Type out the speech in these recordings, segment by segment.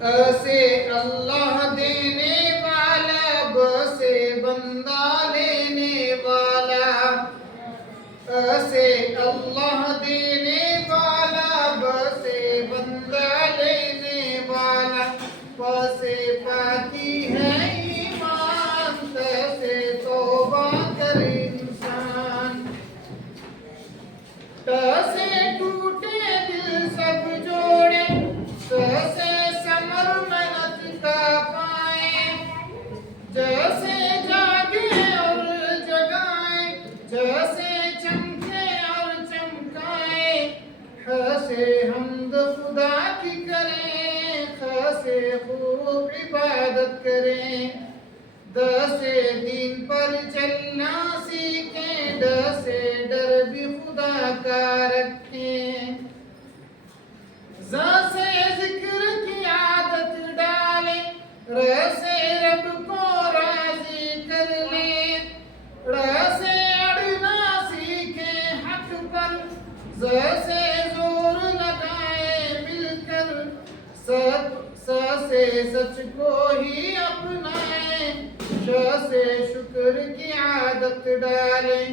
سے اللہ دینے والا، ب سے بندہ لینے والا، سے اللہ دینے والا، ب سے بندہ لینے والا، پ سے پاکی ہے ایمان، ت سے توبہ کر انسان، ٹ سے ٹوٹے دل سب جوڑے، س سے ثمر منت کا پائے، ج سے جاگے اور جگائے، ج سے چمکے اور چمکائے، ح سے حمد خدا کی کریں، خ سے خوب عبادت کریں، د سے دین پر چلنا سیکھیں، ڈ سے ڈر بھی خدا کا رکھیں، ز سے ذکر کی عادت ڈالیں، ر سے رب کو راضی کر لیں، ڑ سے اڑنا سیکھیں حق پر، ز سے زور لگائیں مل کر، س سے سچ کو ہی اپنائیں، ش سے شکر کی عادت ڈالیں،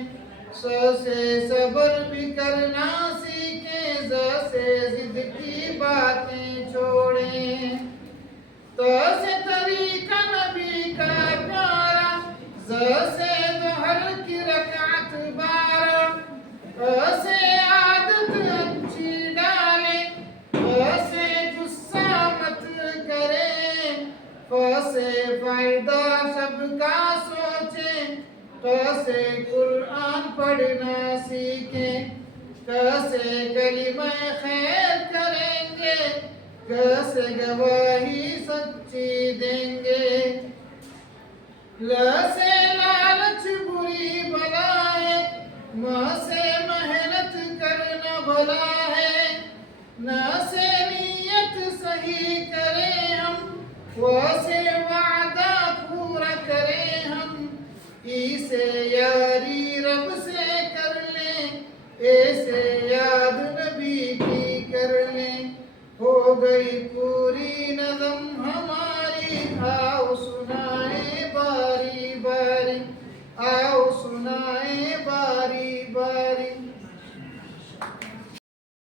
س سے صبر بھی کرنا سیکھیں، ز سے ضد کی باتیں چھوڑیں، ت سے طریقہ نبی کا پیارا، ز سے ظہر کی رکعت 12، ا سے عادت اچھی ڈالیں، ا سے غصہ مت کریں، ف سے فائدہ سب کا سوچیں، ق سے قرآن پڑھنا سیکھیں، ک سے کلمہ خیر کریں گے، گ سے گواہی سچی دیں گے، ل سے لالچ بری بلا ہے، م سے محنت کرنا بھلا ہے، ن سے نیت صحیح کریں ہم، و سے وعدہ پورا کریں ہم، ای سے یاری رب سے کر لیں، اے سے یاد نبی کی کر لیں، ہو گئی پوری نظم ہماری، آؤ سنائیں باری باری، آؤ سنائیں باری